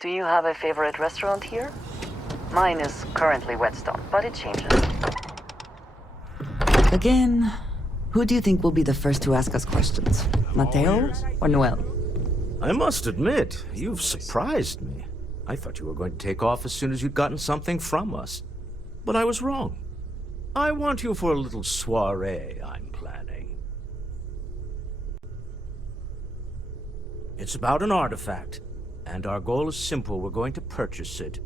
Do you have a favorite restaurant here? Mine is currently Whetstone, but it changes. Again, who do you think will be the first to ask us questions? Mateo or Noel? I must admit, you've surprised me. I thought you were going to take off as soon as you'd gotten something from us. But I was wrong. I want you for a little soiree I'm planning. It's about an artifact, and our goal is simple. We're going to purchase it.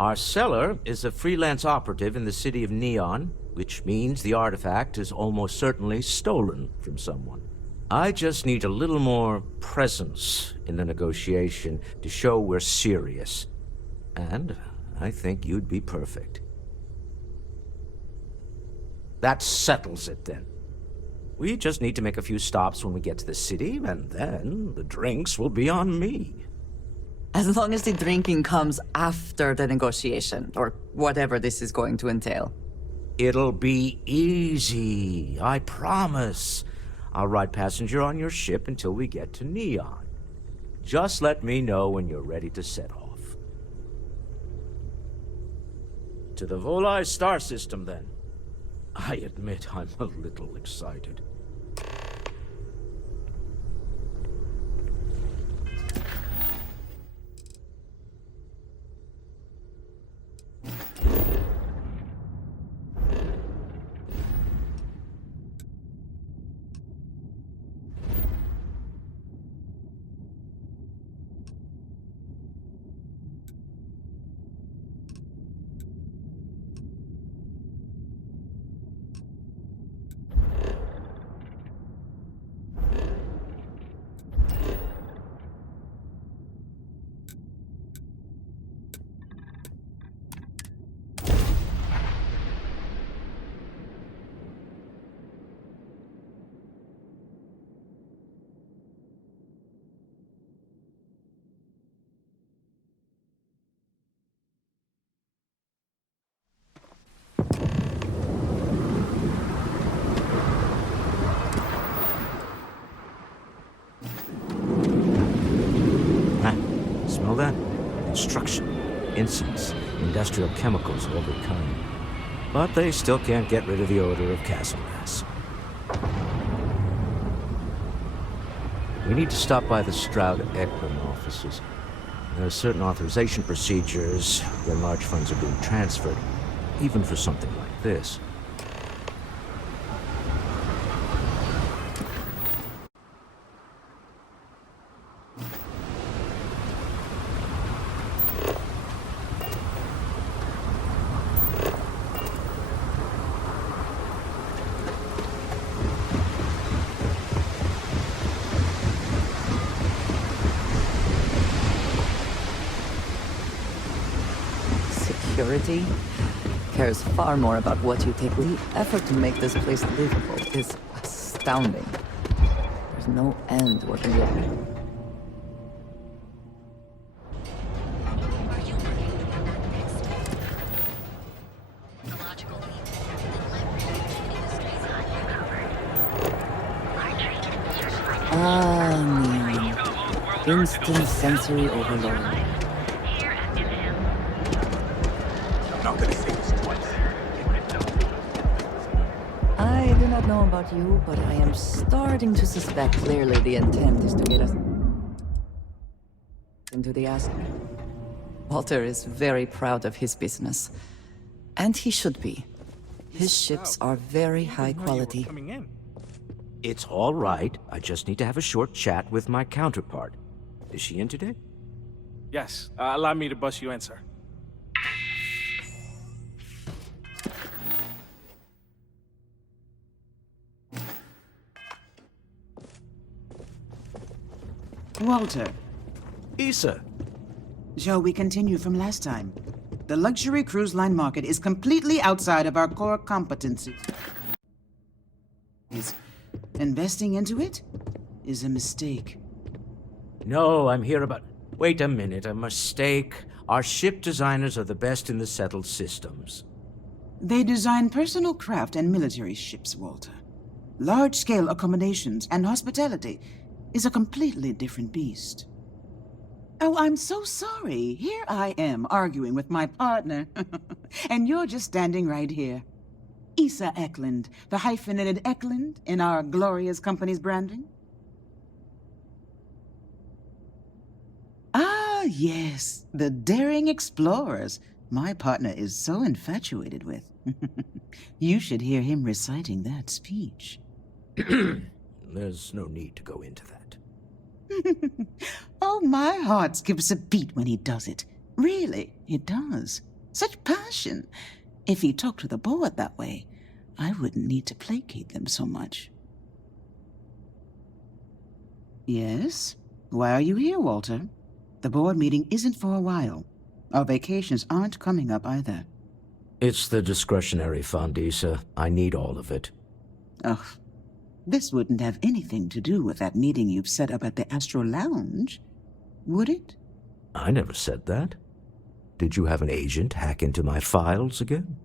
Our seller is a freelance operative in the city of Neon, which means the artifact is almost certainly stolen from someone. I just need a little more presence in the negotiation to show we're serious. And I think you'd be perfect. That settles it, then. We just need to make a few stops when we get to the city, and then the drinks will be on me. As long as the drinking comes after the negotiation, or whatever this is going to entail. It'll be easy, I promise. I'll ride passenger on your ship until we get to Neon. Just let me know when you're ready to set off. To the Volai star system, then. I admit I'm a little excited. Smell that? Construction, incense, industrial chemicals of every kind. But they still can't get rid of the odor of castle gas. We need to stop by the Stroud-Ekman offices. There are certain authorization procedures when large funds are being transferred, even for something like this. Security cares far more about what you take. The effort to make this place livable is astounding. There's no end what we do. Ah, Neon. Instant sensory overload. I do not know about you, but I am starting to suspect clearly the intent is to get us into the asset. Walter is very proud of his business, and he should be. His ships are very high quality. It's all right. I just need to have a short chat with my counterpart. Is she in today? Yes. Allow me to bust you in, sir. Walter, Issa. shall we continue from last time? The luxury cruise line market is completely outside of our core competency. Investing into it is a mistake. No, I'm here about... Wait a minute, a mistake. Our ship designers are the best in the settled systems. They design personal craft and military ships, Walter. Large-scale accommodations and hospitality is a completely different beast. Oh, I'm so sorry. Here I am arguing with my partner. And you're just standing right here. Issa Eklund, the hyphenated Eklund in our glorious company's branding. Ah, yes, the daring explorers my partner is so infatuated with. You should hear him reciting that speech. There's no need to go into that. Oh, my heart skips a beat when he does it. Really, it does. Such passion. If he talked to the board that way, I wouldn't need to placate them so much. Yes? Why are you here, Walter? The board meeting isn't for a while. Our vacations aren't coming up either. It's the discretionary fund, Issa. I need all of it. Ugh. This wouldn't have anything to do with that meeting you've set up at the Astro Lounge, would it? I never said that. Did you have an agent hack into my files again?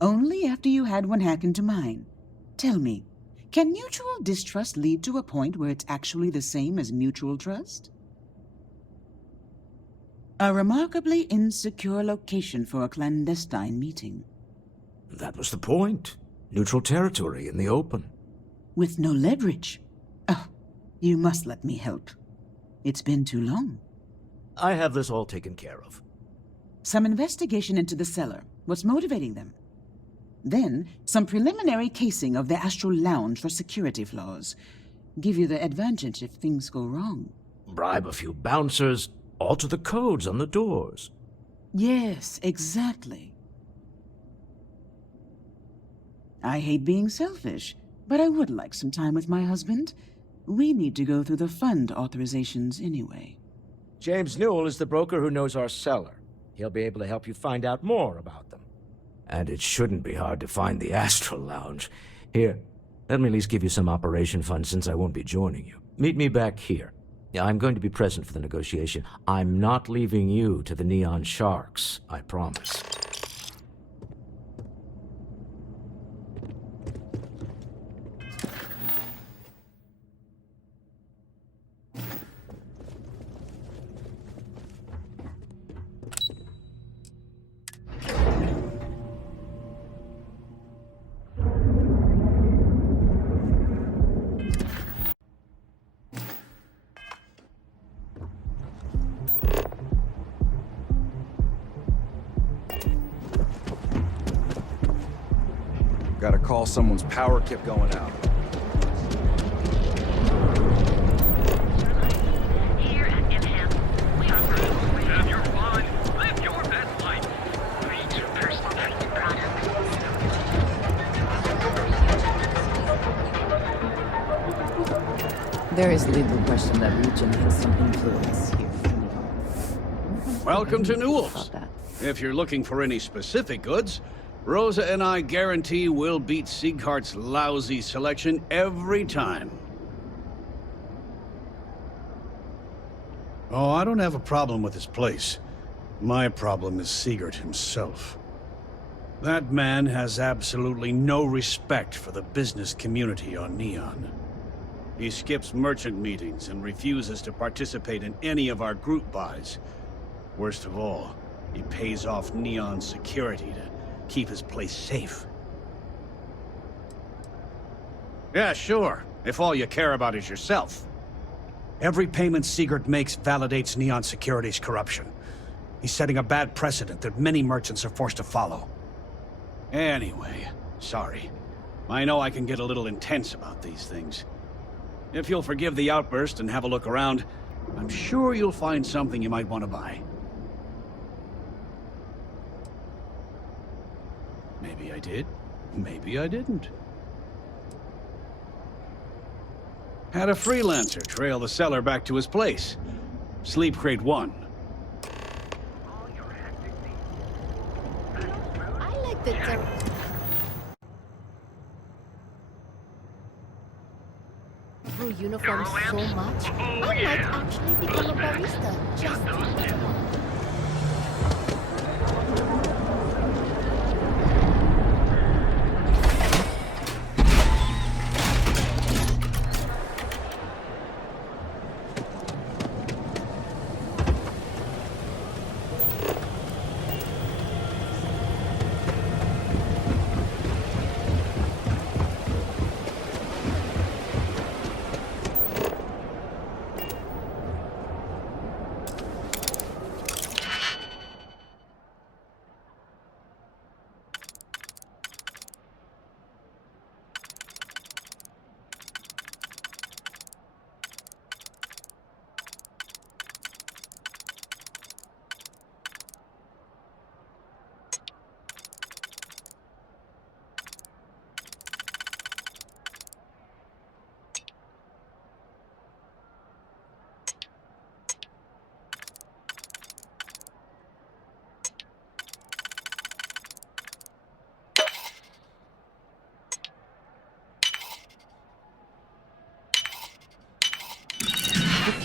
Only after you had one hack into mine. Tell me, can mutual distrust lead to a point where it's actually the same as mutual trust? A remarkably insecure location for a clandestine meeting. That was the point. Neutral territory in the open. With no leverage. Oh, you must let me help. It's been too long. I have this all taken care of. Some investigation into the cellar. What's motivating them? Then, some preliminary casing of the Astral Lounge for security flaws. Give you the advantage if things go wrong. Bribe a few bouncers, alter the codes on the doors. Yes, exactly. I hate being selfish, but I would like some time with my husband. We need to go through the fund authorizations anyway. James Newell is the broker who knows our cellar. He'll be able to help you find out more about them. And it shouldn't be hard to find the Astral Lounge. Here, let me at least give you some operation funds since I won't be joining you. Meet me back here. Yeah, I'm going to be present for the negotiation. I'm not leaving you to the Neon Sharks, I promise. Gotta call someone's power kept going out. Here at Inham, we are proud to have your fun. Live your best life. Reach personal treatment products. There is little question that Legion has some influence here. Welcome to Newell's. About that. If you're looking for any specific goods, Rosa and I guarantee we'll beat Sieghart's lousy selection every time. Oh, I don't have a problem with this place. My problem is Siegert himself. That man has absolutely no respect for the business community on Neon. He skips merchant meetings and refuses to participate in any of our group buys. Worst of all, he pays off Neon security to keep his place safe. Yeah, sure, if all you care about is yourself. Every payment Siegert makes validates Neon Security's corruption. He's setting a bad precedent that many merchants are forced to follow. Anyway, sorry. I know I can get a little intense about these things. If you'll forgive the outburst and have a look around, I'm sure you'll find something you might want to buy. Maybe I did, maybe I didn't. Had a freelancer trail the seller back to his place. Sleep Crate 1. I like the blue uniform so much. I might actually become a barista. Just thinking.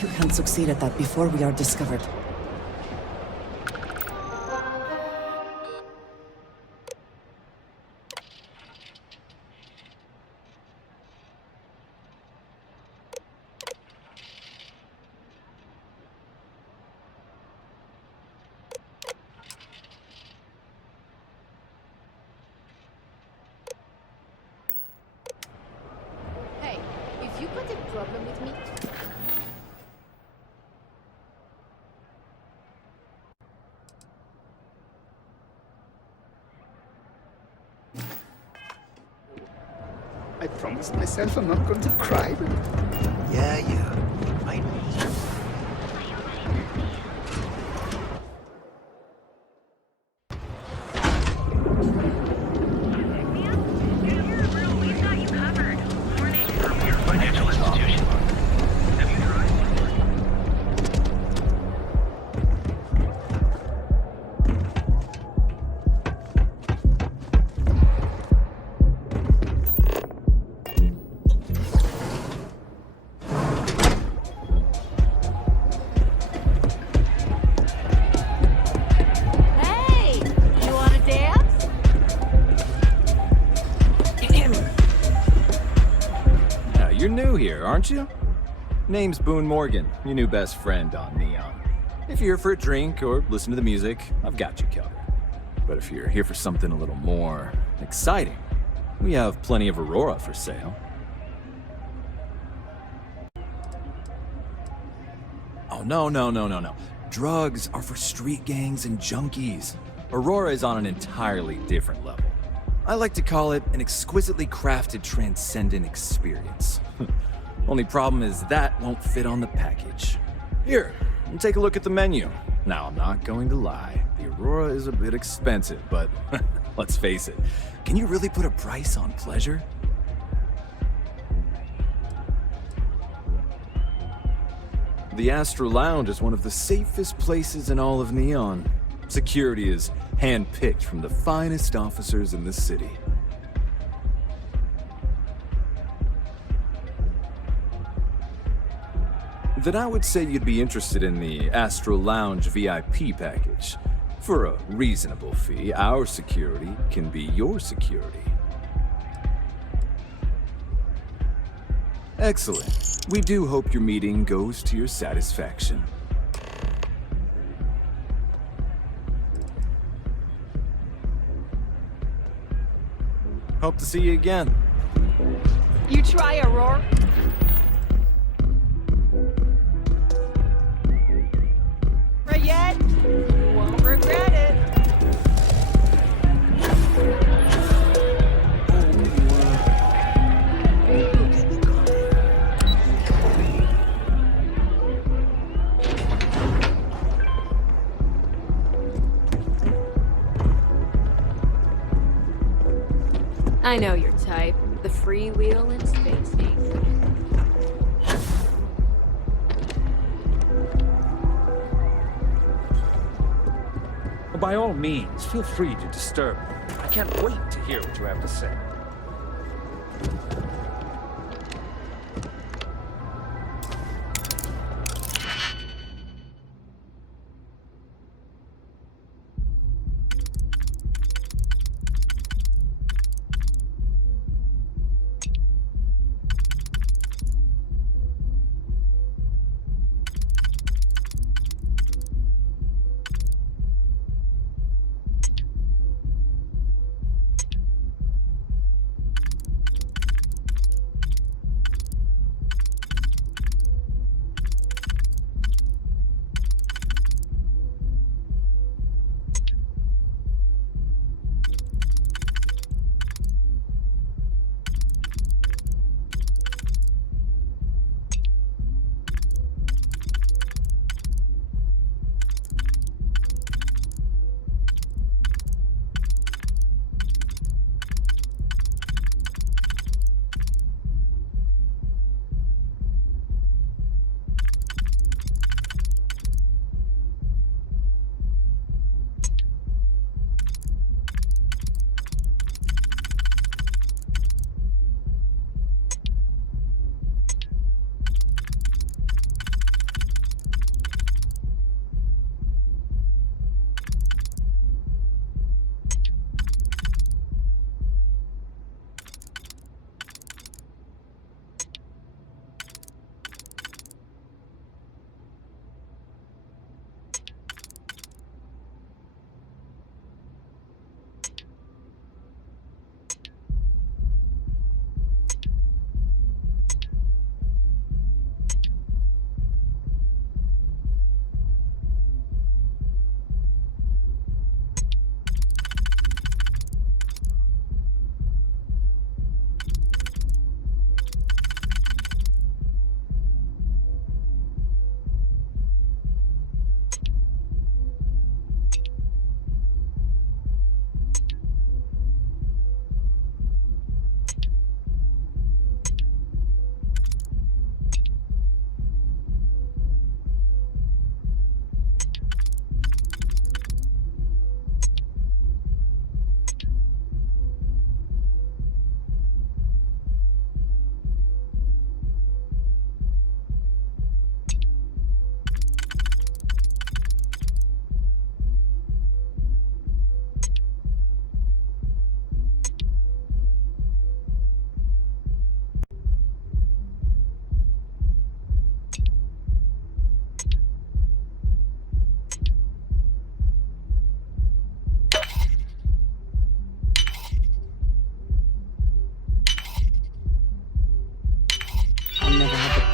we can't succeed at that before we are discovered. Hey, if you got a problem with me, I promised myself I'm not going to cry, but... Yeah. Might be. We've got you covered. Warning from your financial institution. Have you tried? hey, you wanna dance? You're new here, aren't you? Name's Boone Morgan, your new best friend on Neon. If you're here for a drink or listen to the music, I've got you covered. But if you're here for something a little more exciting, we have plenty of Aurora for sale. Oh, no. Drugs are for street gangs and junkies. Aurora is on an entirely different level. I like to call it an exquisitely crafted transcendent experience. Only problem is that won't fit on the package. Here, take a look at the menu. Now, I'm not going to lie. The Aurora is a bit expensive, but let's face it. Can you really put a price on pleasure? The Astro Lounge is one of the safest places in all of Neon. Security is handpicked from the finest officers in the city. Then I would say you'd be interested in the Astro Lounge VIP package. For a reasonable fee, our security can be your security. Excellent. We do hope your meeting goes to your satisfaction. Hope to see you again. You try Aurora? Right yet? You won't regret it. I know your type. The freewheel and space age. By all means, feel free to disturb me. I can't wait to hear what you have to say.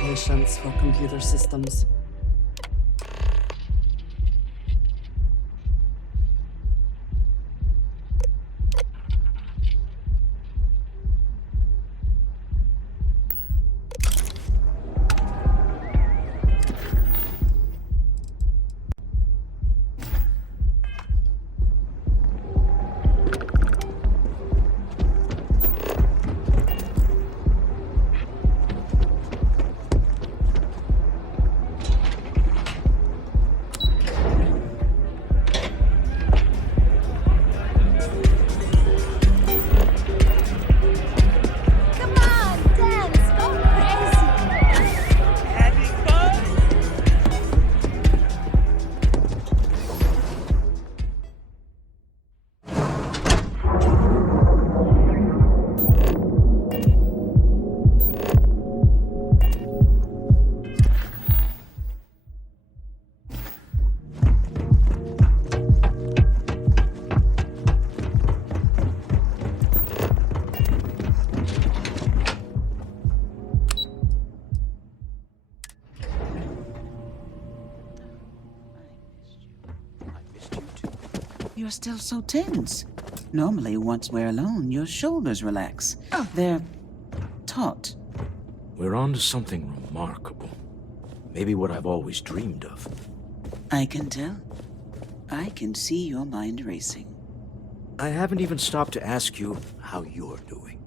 patience for computer systems. Come on, dance, go crazy. Having fun? You're still so tense. Normally, once we're alone, your shoulders relax. They're taut. We're on to something remarkable. Maybe what I've always dreamed of. I can tell. I can see your mind racing. I haven't even stopped to ask you how you're doing.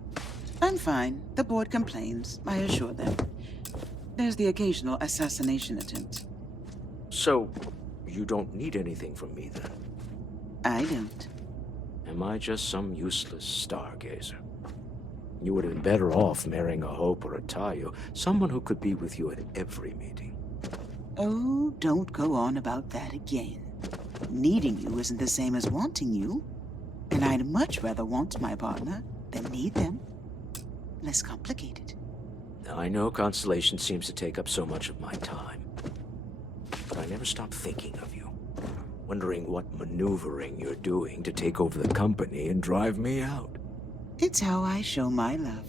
I'm fine. The board complains. I assure them. There's the occasional assassination attempt. So, you don't need anything from me then? I don't. Am I just some useless stargazer? You would have been better off marrying a Hope or a Tayo, someone who could be with you at every meeting. Oh, don't go on about that again. Needing you isn't the same as wanting you. And I'd much rather want my partner than need them. Less complicated. I know Constellation seems to take up so much of my time. But I never stop thinking of you. Wondering what maneuvering you're doing to take over the company and drive me out. It's how I show my love.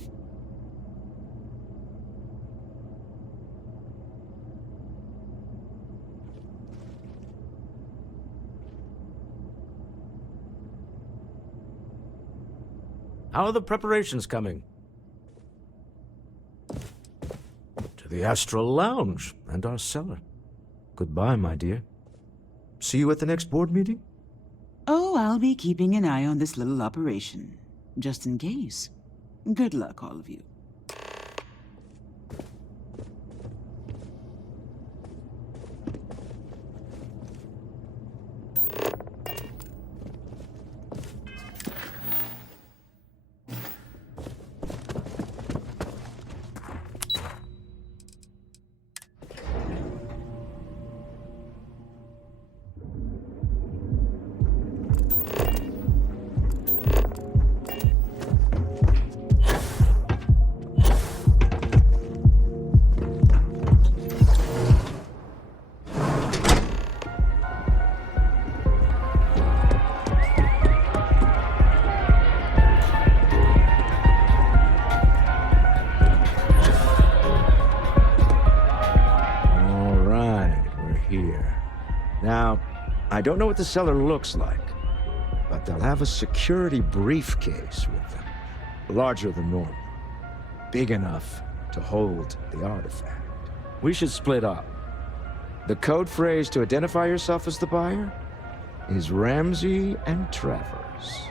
How are the preparations coming? To the Astral Lounge and our cellar. Goodbye, my dear. See you at the next board meeting? Oh, I'll be keeping an eye on this little operation. Just in case. Good luck, all of you. Now, I don't know what the cellar looks like, but they'll have a security briefcase with them. Larger than normal. Big enough to hold the artifact. We should split up. The code phrase to identify yourself as the buyer is Ramsey and Travers.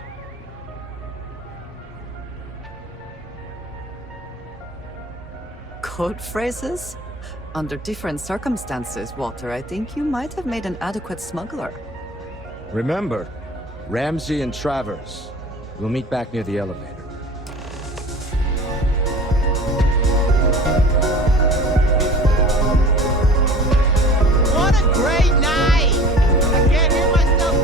Code phrases? Under different circumstances, Walter, I think you might have made an adequate smuggler. Remember, Ramsey and Travers. We'll meet back near the elevator. What a great night! I can't hear myself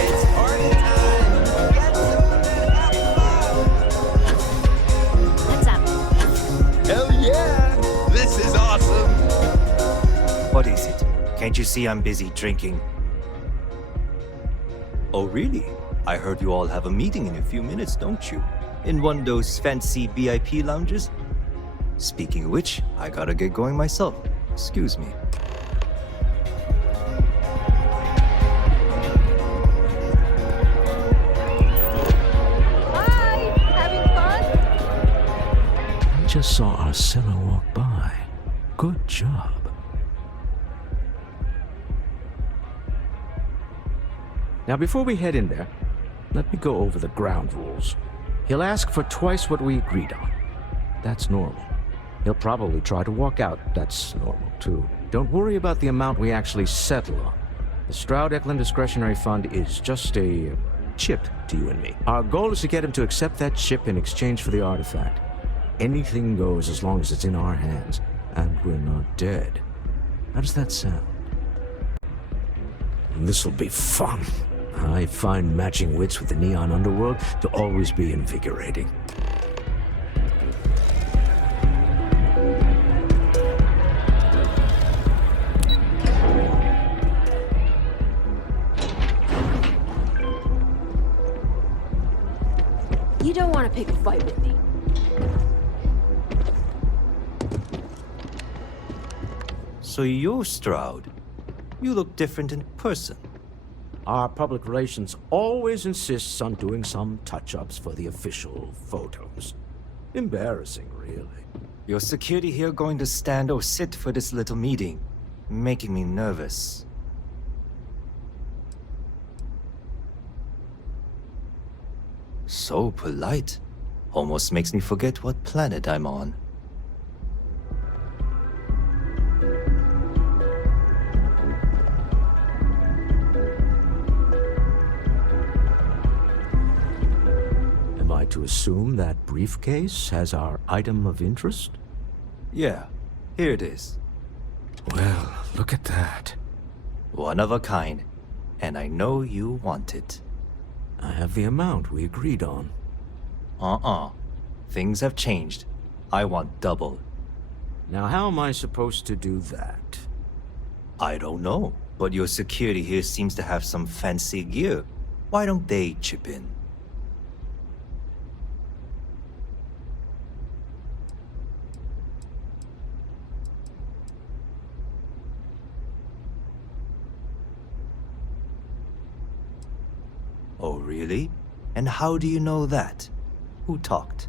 It's party time! Get some and have fun! What's up? Hell Can't you see I'm busy drinking? Oh, really? I heard you all have a meeting in a few minutes, don't you? In one of those fancy VIP lounges? Speaking of which, I gotta get going myself. Excuse me. Bye! Having fun? I just saw our seller walk by. Good job. Now, before we head in there, let me go over the ground rules. He'll ask for twice what we agreed on. That's normal. He'll probably try to walk out. That's normal, too. Don't worry about the amount we actually settle on. The Stroud-Eklund Discretionary Fund is just a chip to you and me. Our goal is to get him to accept that chip in exchange for the artifact. Anything goes as long as it's in our hands, and we're not dead. How does that sound? This'll be fun. I find matching wits with the Neon Underworld to always be invigorating. You don't want to pick a fight with me. So you're Stroud. You look different in person. Our public relations always insists on doing some touch-ups for the official photos. Embarrassing, really. Your security here going to stand or sit for this little meeting, making me nervous. So polite. Almost makes me forget what planet I'm on. Am I to assume that briefcase has our item of interest? Yeah, here it is. Well, look at that. One of a kind, and I know you want it. I have the amount we agreed on. Things have changed. I want double. Now, how am I supposed to do that? I don't know, but your security here seems to have some fancy gear. Why don't they chip in? Oh, really? And how do you know that? Who talked?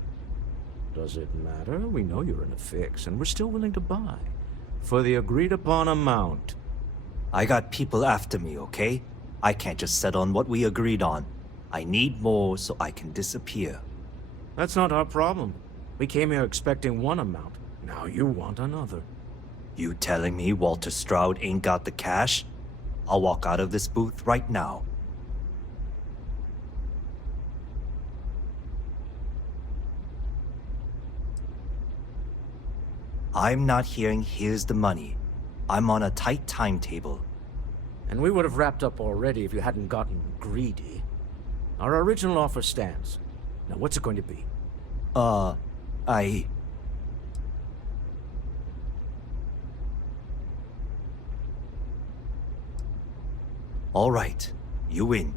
Does it matter? We know you're in a fix, and we're still willing to buy. For the agreed-upon amount. I got people after me, okay? I can't just settle on what we agreed on. I need more so I can disappear. That's not our problem. We came here expecting one amount. Now you want another. You telling me Walter Stroud ain't got the cash? I'll walk out of this booth right now. I'm not hearing here's the money. I'm on a tight timetable. And we would have wrapped up already if you hadn't gotten greedy. Our original offer stands. Now what's it going to be? All right, you win.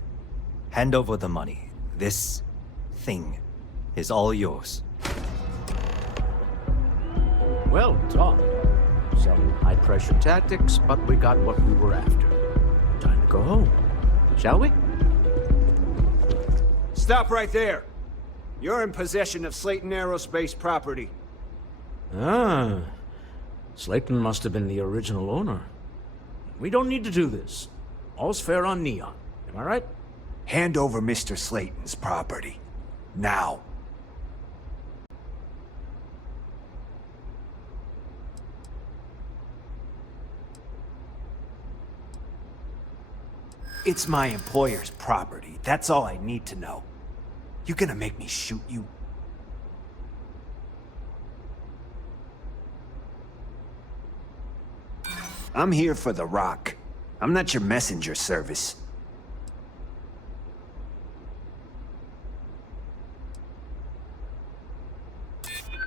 Hand over the money. This thing is all yours. Well done. Some high-pressure tactics, but we got what we were after. Time to go home. Shall we? Stop right there. You're in possession of Slayton Aerospace property. Ah. Slayton must have been the original owner. We don't need to do this. All's fair on Neon. Am I right? Hand over Mr. Slayton's property. Now. It's my employer's property. That's all I need to know. You gonna make me shoot you? I'm here for the rock. I'm not your messenger service.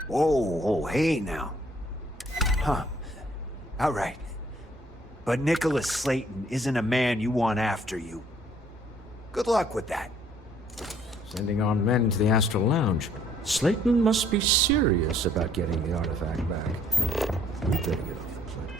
Whoa, hey now. Huh. All right. But Nicholas Slayton isn't a man you want after you. Good luck with that. Sending armed men into the Astral Lounge. Slayton must be serious about getting the artifact back. We better get off the planet.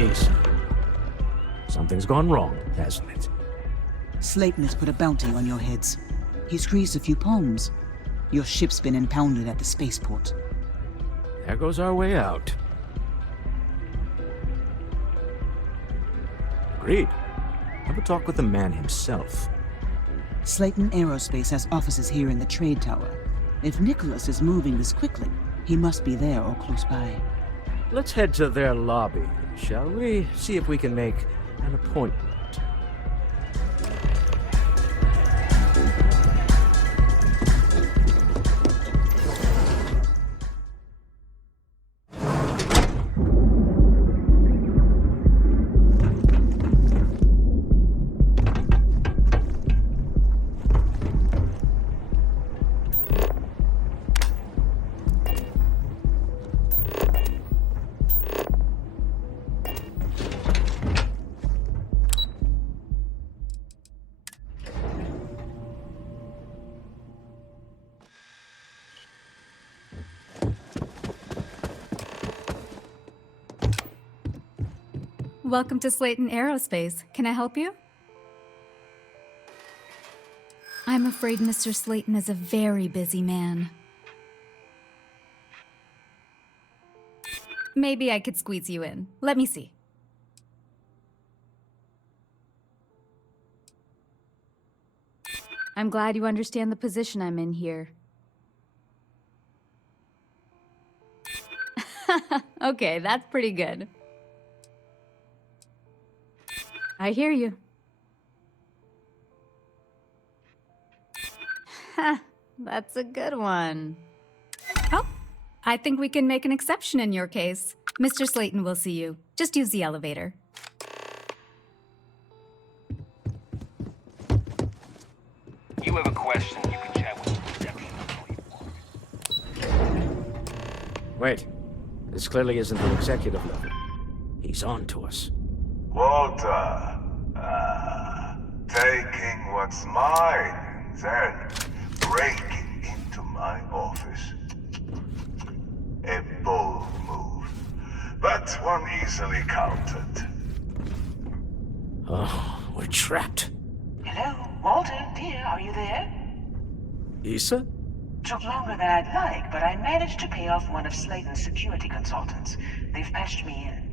Ace. Something's gone wrong, hasn't it? Slayton has put a bounty on your heads. He's greased a few palms. Your ship's been impounded at the spaceport. There goes our way out. Agreed. Have a talk with the man himself. Slayton Aerospace has offices here in the trade tower. If Nicholas is moving this quickly, he must be there or close by. Let's head to their lobby, shall we? See if we can make an appointment. Welcome to Slayton Aerospace. Can I help you? I'm afraid Mr. Slayton is a very busy man. Maybe I could squeeze you in. Let me see. I'm glad you understand the position I'm in here. Okay, that's pretty good. I hear you. Ha, that's a good one. Oh, I think we can make an exception in your case. Mr. Slayton will see you. Just use the elevator. You have a question, you can chat with the reception. Wait. This clearly isn't the executive level. He's on to us. Walter, taking what's mine, then breaking into my office. A bold move, but one easily countered. Oh, we're trapped. Hello, Walter, dear, are you there? Issa? Took longer than I'd like, but I managed to pay off one of Slayton's security consultants. They've patched me in.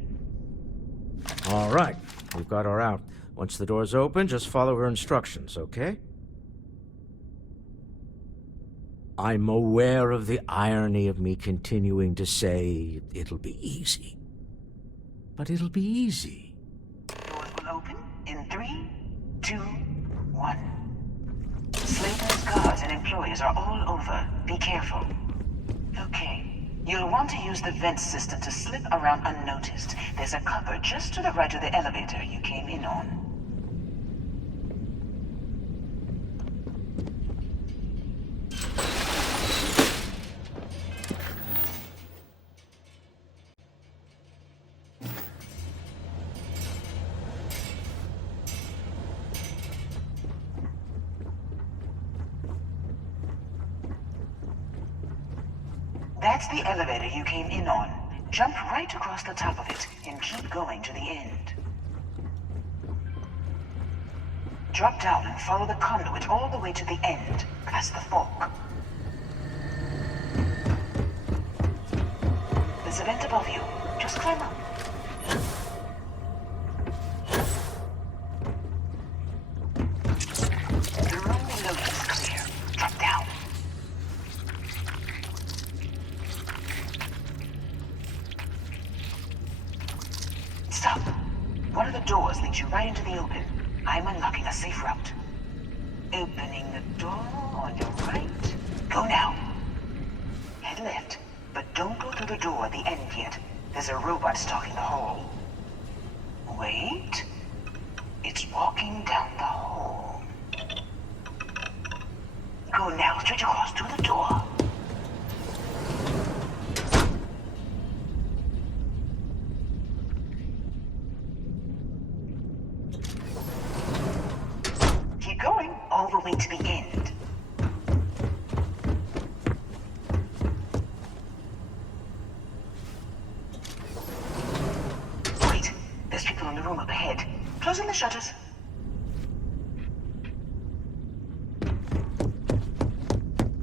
All right, we've got her out. Once the door's open, just follow her instructions, okay? I'm aware of the irony of me continuing to say it'll be easy. But it'll be easy. Doors will open in 3, 2, 1. Slayton's guards and employees are all over. Be careful. Okay. You'll want to use the vent system to slip around unnoticed. There's a cupboard just to the right of the elevator you came in on. That's the elevator you came in on. Jump right across the top of it and keep going to the end. Drop down and follow the conduit all the way to the end, past the fork. There's a vent above you. Just climb up. The room below you is clear. Drop down. Stop. One of the doors leads you right into the open. I'm unlocking a safe route. Opening the door on your right. Go now. Head left, but don't go through the door at the end yet. There's a robot stalking the hall. Wait. It's walking down the hall. Go now, straight across to the door. Keep going, all the way to the end. Wait, there's people in the room up ahead. Closing the shutters.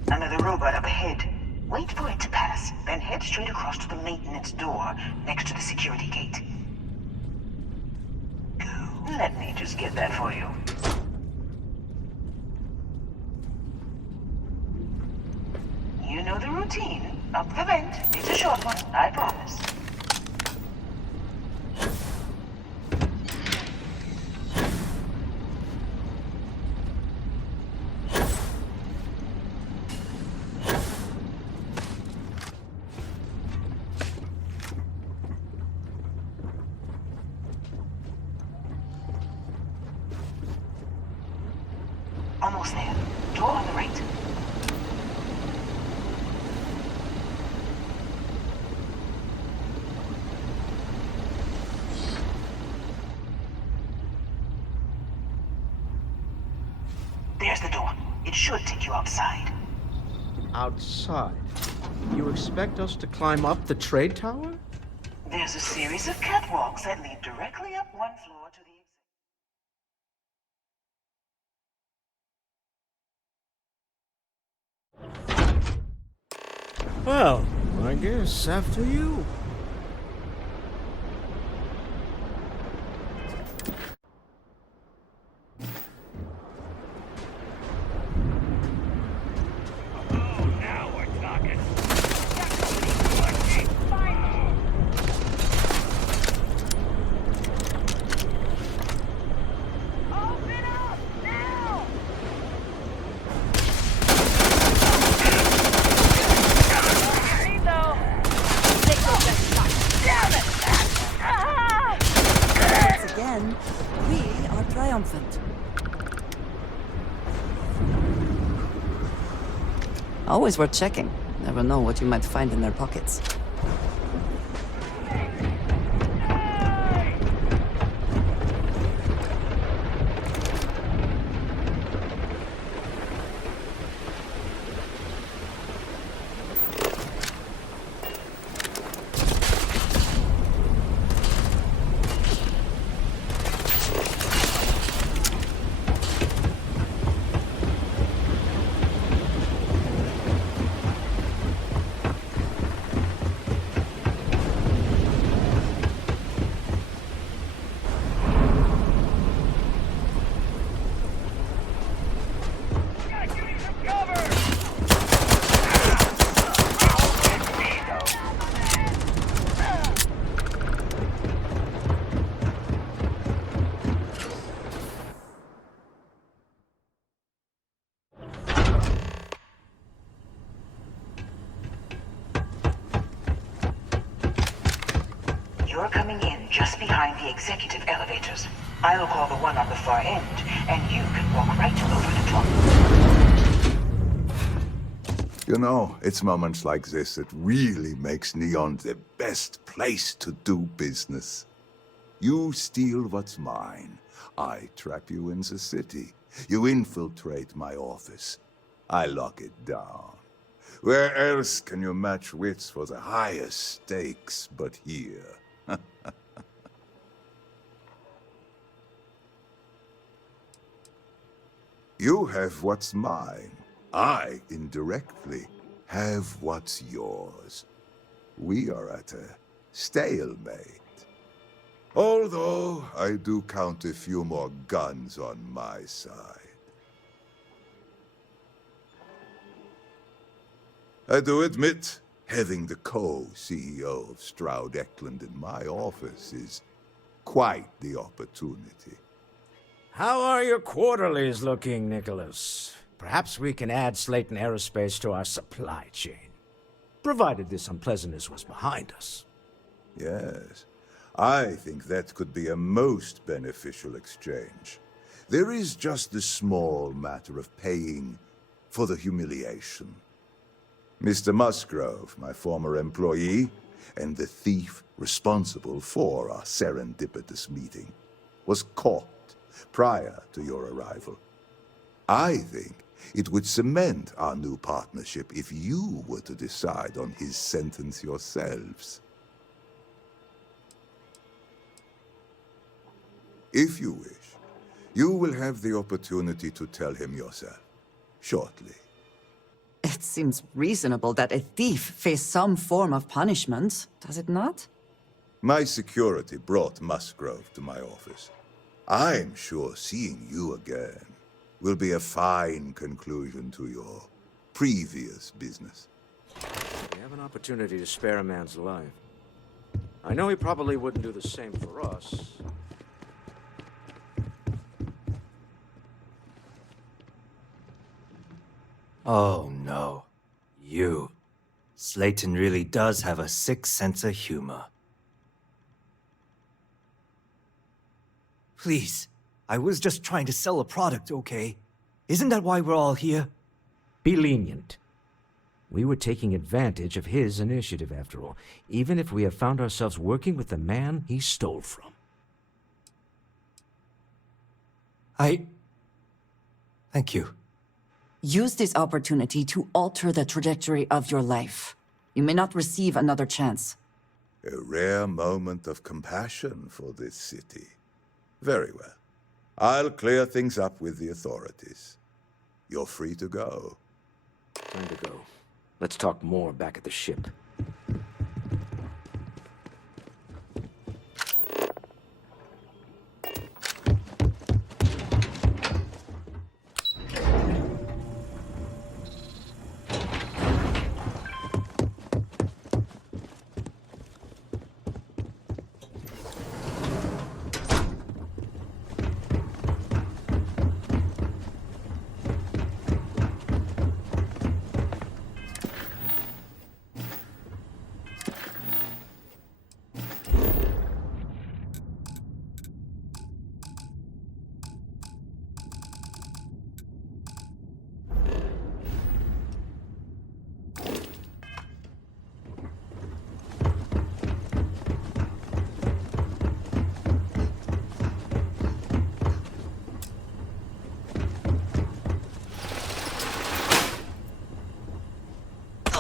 Another robot up ahead. Wait for it to pass, then head straight across to the maintenance door next to the security gate. Go. Let me just get that for you. You know the routine. Up the vent. It's a short one, I promise. Almost there. Door on the right. There's the door. It should take you outside. Outside? You expect us to climb up the trade tower? There's a series of catwalks that lead directly up one floor to the... Well, I guess after you. Triumphant. Always worth checking. Never know what you might find in their pockets. You're coming in just behind the executive elevators. I'll call the one on the far end, and you can walk right over the top. You know, it's moments like this that really makes Neon the best place to do business. You steal what's mine. I trap you in the city. You infiltrate my office. I lock it down. Where else can you match wits for the highest stakes but here? You have what's mine. I, indirectly, have what's yours. We are at a stalemate. Although, I do count a few more guns on my side. I do admit, having the co-CEO of Stroud Eklund in my office is quite the opportunity. How are your quarterlies looking, Nicholas? Perhaps we can add Slayton Aerospace to our supply chain, provided this unpleasantness was behind us. Yes. I think that could be a most beneficial exchange. There is just the small matter of paying for the humiliation. Mr. Musgrove, my former employee, and the thief responsible for our serendipitous meeting, was caught prior to your arrival. I think it would cement our new partnership if you were to decide on his sentence yourselves. If you wish, you will have the opportunity to tell him yourself, shortly. It seems reasonable that a thief face some form of punishment, does it not? My security brought Musgrove to my office. I'm sure seeing you again will be a fine conclusion to your previous business. We have an opportunity to spare a man's life. I know he probably wouldn't do the same for us. Oh no. You. Slayton really does have a sick sense of humor. Please, I was just trying to sell a product, okay? Isn't that why we're all here? Be lenient. We were taking advantage of his initiative, after all, even if we have found ourselves working with the man he stole from. Thank you. Use this opportunity to alter the trajectory of your life. You may not receive another chance. A rare moment of compassion for this city. Very well. I'll clear things up with the authorities. You're free to go. Time to go. Let's talk more back at the ship.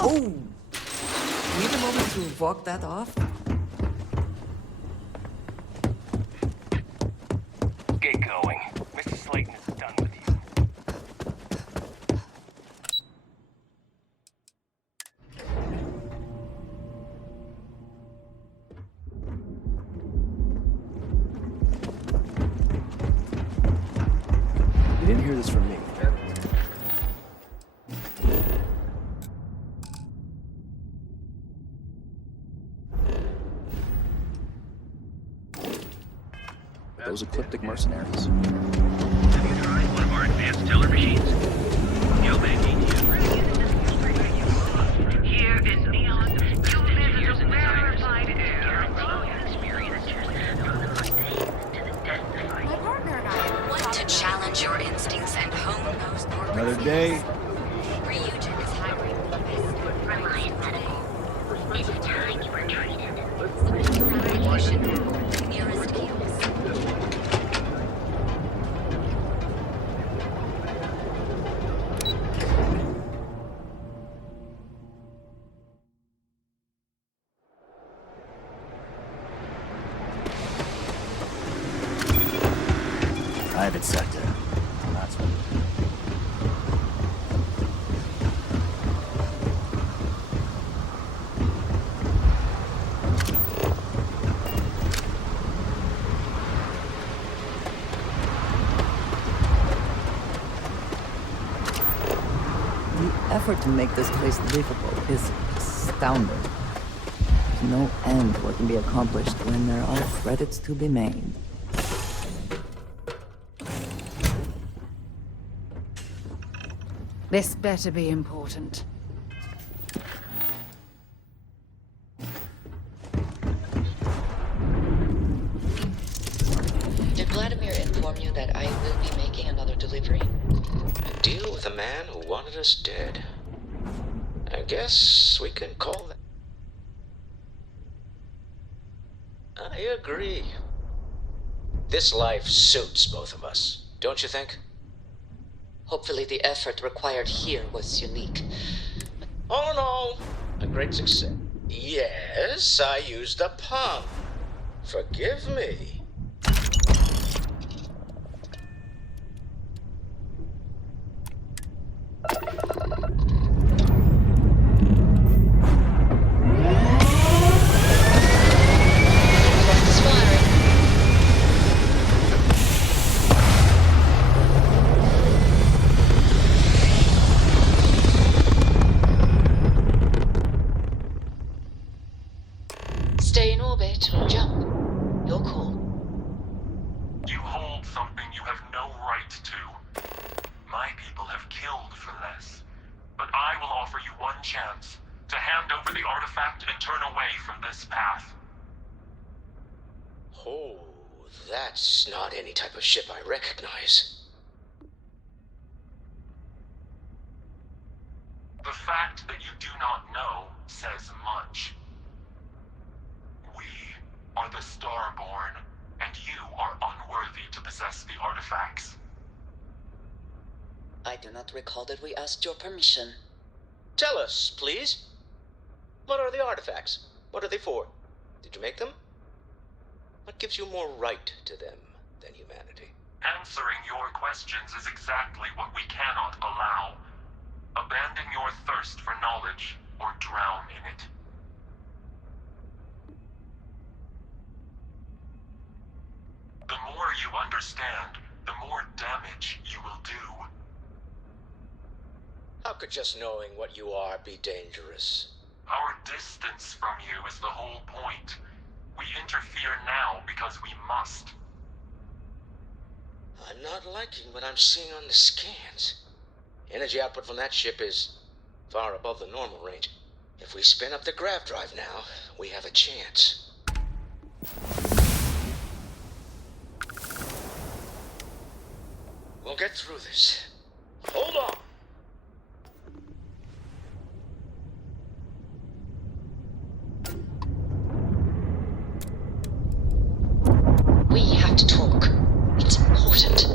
Oh! Need a moment to walk that off? Get going. Mr. Slayton is done with you. You didn't hear this from me. Those ecliptic mercenaries. Have you tried one of our advanced teller machines? You'll make here in Neon, you live in the rarefied air. My partner and I Want to challenge your instincts and hone those corporate Another day. Ryujin is hiring the best frontline medical. It's time you were treated. Nearest kills. Private sector. That's what. The effort to make this place livable is astounding. There's no end to what can be accomplished when there are credits to be made. This better be important. Vladimir inform you that I will be making another delivery? A deal with a man who wanted us dead. I guess we can call that... I agree. This life suits both of us, don't you think? Hopefully the effort required here was unique. All in all, a great success. Yes, I used a pun. Forgive me. Stay in orbit or jump. Your call. You hold something you have no right to. My people have killed for less. But I will offer you one chance to hand over the artifact and turn away from this path. Oh, that's not any type of ship I recognize. The fact that you do not know says much. We are the Starborn, and you are unworthy to possess the artifacts. I do not recall that we asked your permission. Tell us, please. What are the artifacts? What are they for? Did you make them? What gives you more right to them than humanity? Answering your questions is exactly what we cannot allow. Abandon your thirst for knowledge, or drown in it. The more you understand, the more damage you will do. How could just knowing what you are be dangerous? Our distance from you is the whole point. We interfere now because we must. I'm not liking what I'm seeing on the scans. Energy output from that ship is far above the normal range. If we spin up the grav drive now, we have a chance. We'll get through this. Hold on! We have to talk. It's important.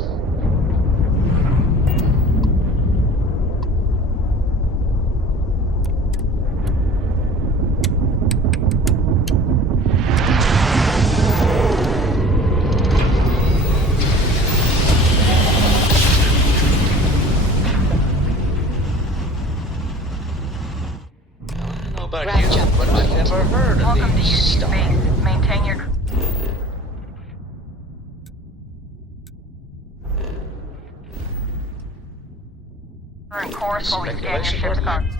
About you, but I've never heard of these stuff. Maintain your current course while we scan your ship's guns.